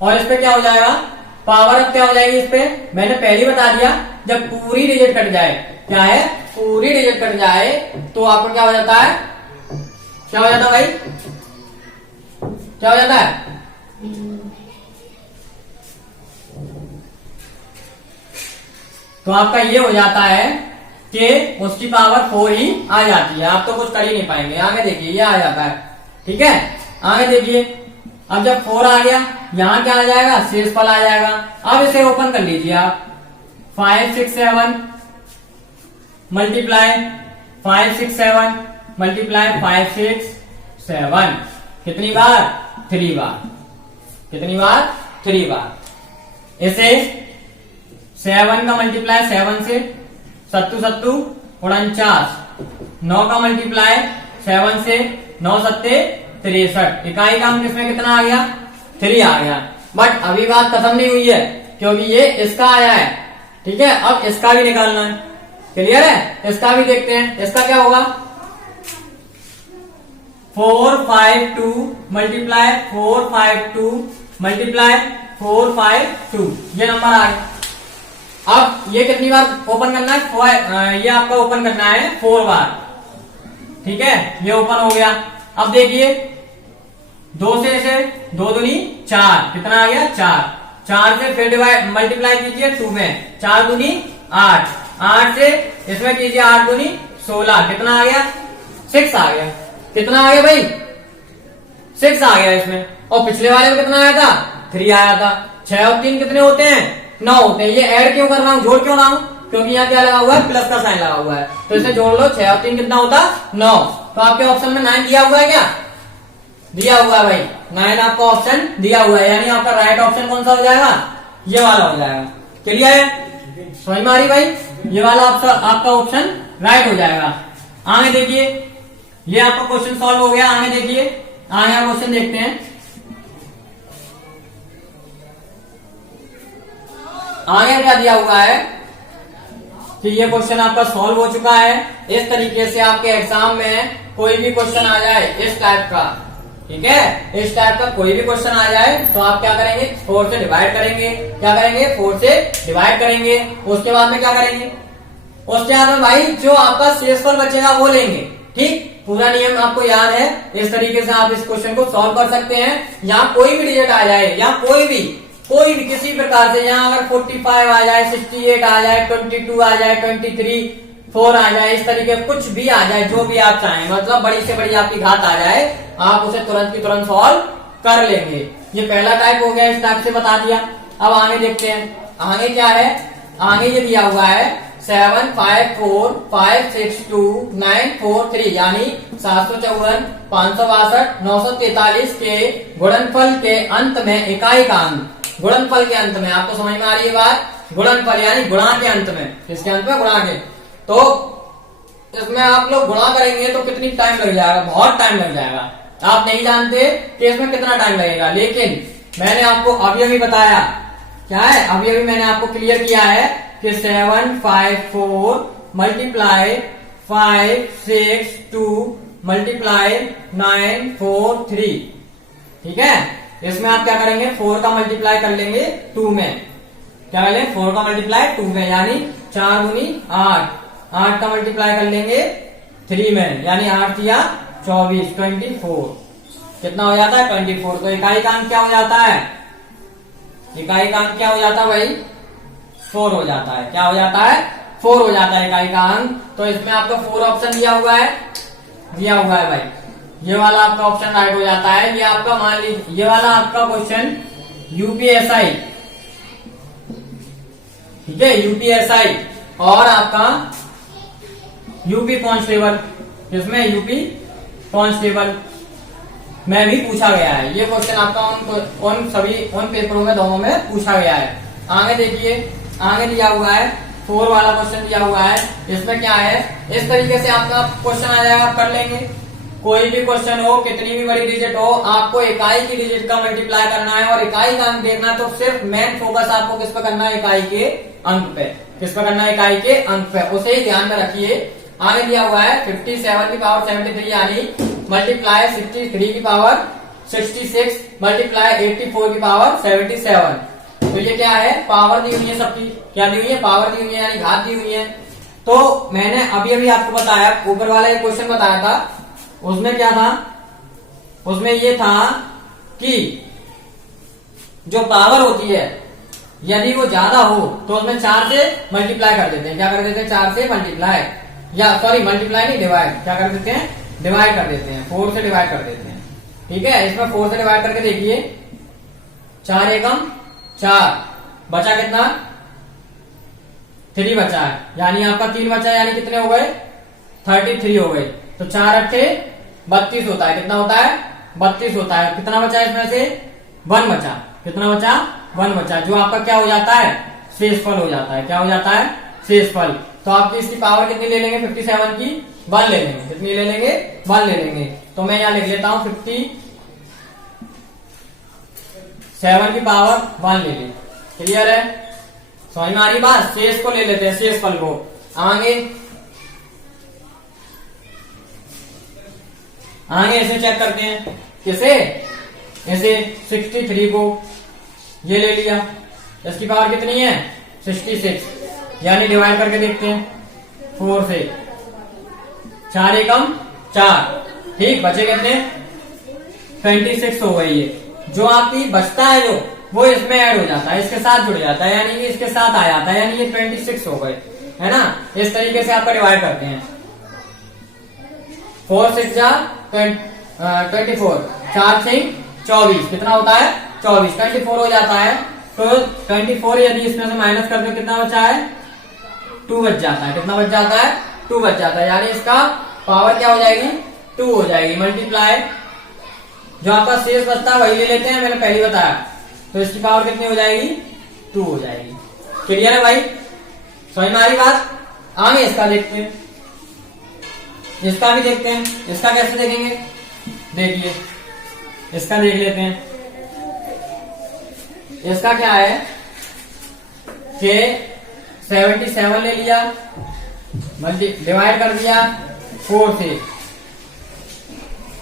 और इस पे क्या हो जाएगा, पावर अब क्या हो जाएगी इस पे, मैंने पहले ही बता दिया, जब पूरी डिजिट कट जाए, क्या है, पूरी डिजिट कट जाए तो आपको क्या हो जाता है, क्या हो जाता है भाई, क्या हो जाता है, तो आपका ये हो जाता है कि उसकी पावर 4 ही आ जाती है। आप तो कुछ कर ही नहीं पाएंगे। आगे देखिए, ये आ जाता है, ठीक है। आगे देखिए, अब जब 4 आ गया, यहां क्या आ जाएगा, शेषफल आ जाएगा। अब इसे ओपन कर लीजिए आप, 5 6 7 मल्टीप्लाई 5 6 7 मल्टीप्लाई 5 6 7, कितनी बार, 3 बार, कितनी बार, 3 बार। इसे 7 का मल्टीप्लाई 7 से, 7 7 49, 9 का मल्टीप्लाई 7 से, 9 7 63, इकाई काम किसमें कितना आ गया, 3 आ गया। बट अभी बात खत्म नहीं हुई है, क्योंकि ये इसका आया है, ठीक है। अब इसका भी निकालना है, क्लियर है। इसका भी देखते हैं, इसका क्या होगा, 4 5 2 मल्टीप्लाई 4 5 2 मल्टीप्लाई 4 5 2, ये नंबर आ गया। अब ये कितनी बार ओपन करना है, ये आपका ओपन करना है 4 बार, ठीक है, ये ओपन हो गया। अब देखिए, 2 से इसे 2 दूनी 4, कितना आ गया, 4 से फिर डिवाइड मल्टीप्लाई कीजिए 2 में, 4 दूनी 8, 8 से इसमें कीजिए 8 दूनी 16, कितना आ गया, 6 आ गया। कितना आ गया भाई, 6 आ गया इसमें। और पिछले वाले में कितना आया था, 3 आया था। 6 और 3 कितने होते हैं, 9 होते हैं। ये ऐड क्यों कर रहा हूं, जोड़ क्यों रहा हूं, क्योंकि यहाँ क्या लगा हुआ है, प्लस का साइन लगा हुआ है, तो इसे जोड़ लो। 6 और 3 कितना होता, 9। तो आपके ऑप्शन में 9 दिया हुआ है, क्या दिया हुआ है भाई, 9 आपका ऑप्शन दिया हुआ है, यानी आपका राइट ऑप्शन कौन सा हो जाएगा, ये वाला हो जाएगा। क्लियर है, समझ में आ रही भाई, ये वाला आपका ऑप्शन राइट हो जाएगा। आगे देखिए, ये आपका क्वेश्चन सॉल्व हो गया। आगे देखिए, आगे का क्वेश्चन देखते हैं। आगे क्या दिया हुआ है कि ये क्वेश्चन आपका सॉल्व हो चुका है। इस तरीके से आपके एग्जाम में कोई भी क्वेश्चन आ जाए इस टाइप का, ठीक है, इस टाइप का कोई भी क्वेश्चन आ जाए तो आप क्या करेंगे, 4 से डिवाइड करेंगे। क्या करेंगे, 4 से डिवाइड करेंगे। उसके बाद में क्या करेंगे, उसके बाद में भाई जो आपका शेषफल बचेगा वो लेंगे। ठीक, पूरा नियम आपको याद है। इस तरीके से आप इस क्वेश्चन को सॉल्व कर सकते हैं। यहाँ कोई भी डिजिट आ जाए, या कोई भी किसी प्रकार से, यहाँ अगर 45 आ जाए, 68 आ जाए, 22 आ जाए, 23 4 आ जाए, इस तरीके कुछ भी आ जाए, जो भी आप चाहें, मतलब बड़ी से बड़ी आपकी घात आ जाए, आप उसे तुरंत की तुरंत सॉल्व कर लेंगे। ये पहला टाइप हो गया, इस टाइप से बता दिया। अब आगे देखते हैं, आगे क्या है। आगे ये दिया हुआ है 7 5 4 5 6 2 9 4 3, यानी 754 562 943 के गुणनफल के अंत में इकाई का अंक, गुणनफल के अंत में, आपको समझ में आ रही है बात, गुणनफल यानी गुणा के अंत में, किसके अंत में, गुणा के। तो इसमें आप लोग गुणा करेंगे तो कितनी टाइम लग जाएगा, बहुत टाइम लग जाएगा। आप नहीं जानते कि इसमें कितना टाइम लगेगा, लेकिन मैंने आपको अभी अभी बताया, क्या है, अभी अभी मैंने आपको क्लियर किया है कि 7 5 4 मल्टीप्लाई 5 6 2 मल्टीप्लाई 9 4 3, ठीक है। इसमें आप क्या करेंगे, 4 का मल्टीप्लाई कर लेंगे 2 में, क्या कर लेंगे, 4 का मल्टीप्लाई 2 में, यानी 4 दूनी 8, 8 का मल्टीप्लाई कर लेंगे 3 में, यानी 8 या 24 24, कितना हो जाता है 24। तो इकाई का अंक क्या हो जाता है, इकाई का अंक क्या हो जाता है भाई, 4 हो जाता है। क्या हो जाता है, 4 हो जाता है इकाई का अंक। तो इसमें आपका 4 ऑप्शन दिया हुआ है, दिया हुआ है भाई, ये वाला आपका ऑप्शन राइट हो जाता है। ये आपका मान लीजिए, ये वाला आपका क्वेश्चन यूपीएसआई ठीक है, यूपीएसआई और आपका यूपी कांस्टेबल, इसमें यूपी कांस्टेबल में भी पूछा गया है। ये क्वेश्चन आपका उन पेपरों में दोनों में पूछा गया है। आगे देखिए, आगे दिया हुआ है 4 वाला क्वेश्चन दिया हुआ है। इसमें क्या है, इस तरीके से आपका क्वेश्चन आ जाएगा, आप कर लेंगे। कोई भी क्वेश्चन हो, कितनी भी बड़ी डिजिट हो, आपको इकाई की डिजिट का मल्टीप्लाई करना है और इकाई का अंक देखना है। तो सिर्फ मेन फोकस आपको किस पर करना है, इकाई के अंक पे। किस पर करना है, इकाई के अंक पे, उसे ही ध्यान में रखिए। आगे दिया हुआ है 57 की पावर 73 यानी मल्टीप्लाई 63 की पावर 66 मल्टीप्लाई 84 की पावर 77। तो ये क्या है, पावर दी हुई है सबकी, क्या दी हुई है, पावर दी हुई है यानी घात दी हुई है। तो मैंने अभी अभी आपको बताया, ऊपर वाला एक क्वेश्चन बताया था, उसमें क्या था, उसमें ये था कि जो पावर होती है यदि वो ज्यादा हो तो उसमें 4 से मल्टीप्लाई कर देते हैं। क्या कर देते हैं, 4 से मल्टीप्लाई, या सॉरी मल्टीप्लाई नहीं, डिवाइड। क्या कर देते हैं, डिवाइड कर देते हैं, 4 से डिवाइड कर देते हैं। ठीक है, इसमें 4 से डिवाइड करके देखिए, 4 एकम 4, बचा कितना, 3 बचा है, यानी आपका 3 बचा है, यानी कितने हो गए, 33 हो गए। तो 4 अट्ठे 32 होता है, कितना होता है, 32 होता है। कितना बचा है इसमें से, 1 बचा। कितना बचा, 1 बचा, जो आपका क्या हो जाता है, शेषफल हो जाता है। क्या हो जाता है, शेषफल। तो आपकी इसकी पावर कितनी ले लेंगे, 57 की 1 ले लेंगे। कितनी ले लेंगे, 1 ले लेंगे। तो मैं यहाँ लिख लेता हूं 57 की पावर 1 ले लें। क्लियर है, समझ में आ रही बात। शेष को ले लेते हैं, शेषफल को। आगे ऐसे चेक करते हैं, किसे, ऐसे 63 को ये ले लिया, इसकी पावर कितनी है, 66, यानी डिवाइड करके देखते हैं 4 से, 4 एकम 4, ठीक, बचे कितने, 26 हो गई है। जो आपकी बचता है जो, वो इसमें ऐड हो जाता है, इसके साथ जुड़ जाता है, यानी कि इसके साथ आ जाता है, यानी ये 26 हो गए, है ना। इस तरीके से आपका डिवाइड करते हैं। 4 6 जा 24, 4 6 24, कितना होता है, 24, 24 हो जाता है। तो 24 यदि इसमें से माइनस कर दो, कितना बचा है, 2 बच जाता है। कितना बच जाता है, 2 बच जाता है, यानी इसका पावर क्या हो जाएगी, 2 हो जाएगी। मल्टीप्लाई जो आपका शेष बचता है वही ले लेते हैं, मैंने पहले बताया। तो इसकी पावर कितनी हो जाएगी, 2 हो जाएगी। क्लियर है भाई, समझ में आ रही बात। आगे इसका देखते हैं, इसका भी देखते हैं। इसका कैसे देखेंगे, देखिए, इसका देख लेते हैं। इसका क्या है कि 77 ले लिया, डिवाइड कर दिया 4 से,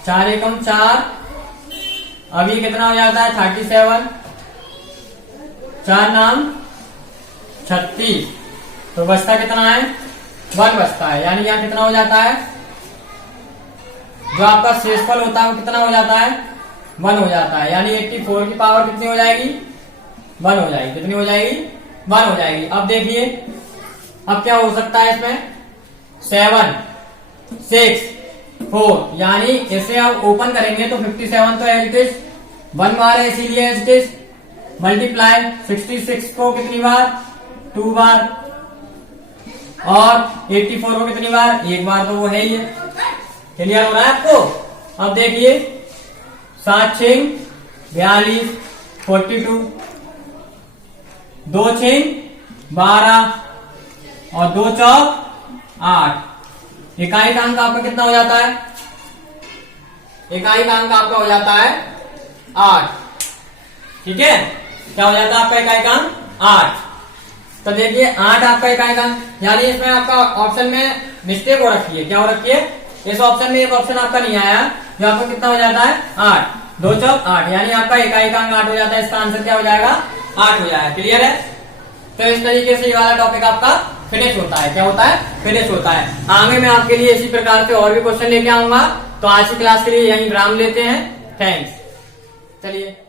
4 एकम 4, अभी कितना हो जाता है, 37, 4 नाम 36, तो बचता कितना है, 1 बचता है, यानी यहाँ कितना हो जाता है, जो आपका शेषफल होता है वो कितना हो जाता है, 1 हो जाता है। यानी 84 की पावर कितनी हो जाएगी, 1 हो जाएगी। कितनी हो जाएगी, 1 हो जाएगी। अब देखिए, अब क्या हो सकता है इसमें, 7 6 4, यानी इसे आप ओपन करेंगे तो 57 तो एज इट इज 1 बार है, इसीलिए एज इट इज। मल्टीप्लाई 66 को कितनी बार, 2 बार, और 84 को कितनी बार, 1 बार, तो वो है ही है। क्लियर हो रहा है आपको। अब देखिए, 7 6 42, 42, 2 6 12, और 2 चौक 8। इकाई का अंक आपका कितना हो जाता है, इकाई का अंक आपका हो जाता है 8। ठीक है, क्या हो जाता है आपका इकाई का अंक, 8। तो देखिए 8 आपका इकाई का अंक, यानी इसमें आपका ऑप्शन में मिस्टेक हो रखी है। क्या हो रखी है, इस ऑप्शन में एक ऑप्शन आपका नहीं आया, जो आपको कितना हो जाता है, 8, 2 चौक 8, यानी आपका इकाई का अंक 8 हो जाता है। इसका आंसर क्या हो जाएगा, 8 हो जाएगा। क्लियर है। तो इस तरीके से ये वाला टॉपिक आपका फिनिश होता है। क्या होता है, फिनिश होता है। आगे मैं आपके लिए इसी प्रकार से और भी क्वेश्चन लेके आऊंगा। तो आज की क्लास के लिए यही विराम लेते हैं। थैंक्स। चलिए।